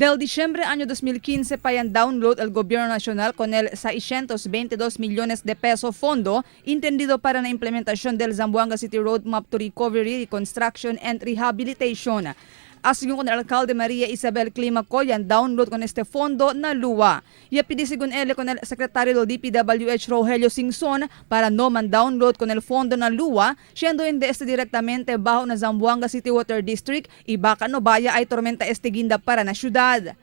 Del diciembre año 2015 payan download el Gobierno Nacional con el 622 millones de pesos fondo entendido para la implementación del Zamboanga City Roadmap to Recovery, Reconstruction and Rehabilitation. Asigún con el alcalde María Isabel Climacoyan download con este fondo na luwa. Y pidisigun ele con el secretario del DPWH Rogelio Singson para no man download con el fondo na luwa, siendo hindi este directamente bajo na Zamboanga City Water District y baka no baya ay tormenta ginda para na syudad.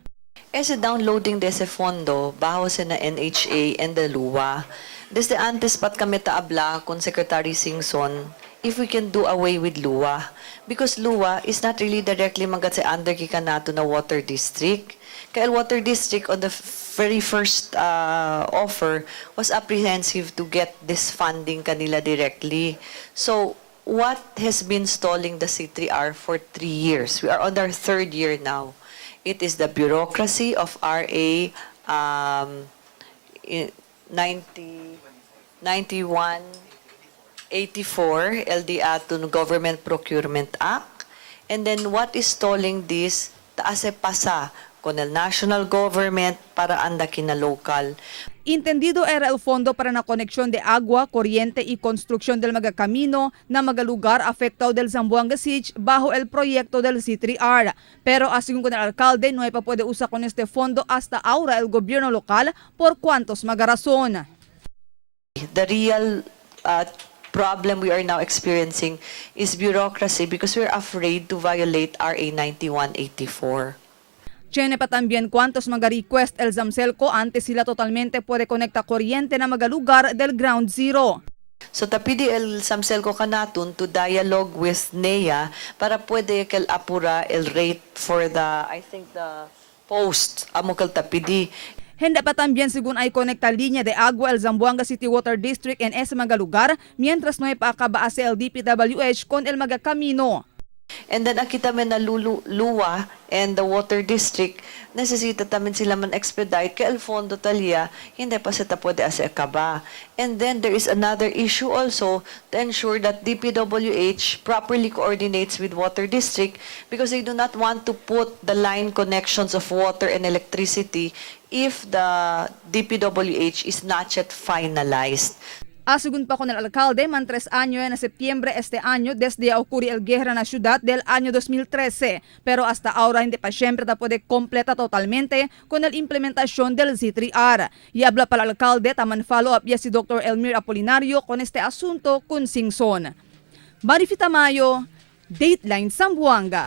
Ese downloading de ese fondo bajo sa na NHA and the LUWA, desde antes pat kami taabla con Secretary Singson if we can do away with LUWA. Because LUWA is not really directly magat sa under kikanato na water district. Kaya water district on the very first offer was apprehensive to get this funding kanila directly. So what has been stalling the C3R for 3 years? We are on our 3rd year now. It is the bureaucracy of RA 9184 LDA to Government Procurement Act. And then what is stalling this? Taase pasa con el national government para anda kina local. Entendido era el fondo para la conexión de agua, corriente y construcción del magakamino na magalugar afectado del Zamboanga Siege bajo el proyecto del C3R. Pero así con el alcalde no hay pa puede usar con este fondo hasta ahora el gobierno local por cuantos magarazón. The real problem we are now experiencing is bureaucracy because we're afraid to violate RA 9184. Tiene pa también cuantos maga-request el Zamselco antes sila totalmente puede conecta corriente na magalugar del ground zero. So tapidi el Samselco kanatun to dialogue with NEA para pwede kel apura el rate for the, I think the post amukal tapidi. Henda pa también según ay conecta linya de agua el Zamboanga City Water District en ese magalugar mientras no hay pa akaba ase el DPWH con el magakamino. And then akita men na Luwa and the water district necesita tamen sila man expedite kay el fondo talya hindi pa sila pwede asa akaba. And then there is another issue also to ensure that DPWH properly coordinates with water district because they do not want to put the line connections of water and electricity if the DPWH is not yet finalized. Según pa con el alcalde, man 3 años en septiembre este año desde ocurrió el guerra na ciudad del año 2013, pero hasta ahora hindi pa siempre ta puede completa totalmente con el implementación del C3R. Y habla para el alcalde, taman follow-up ya si Dr. Elmir Apolinario con este asunto con Singson. Marifita Mayo, Dateline Zamboanga.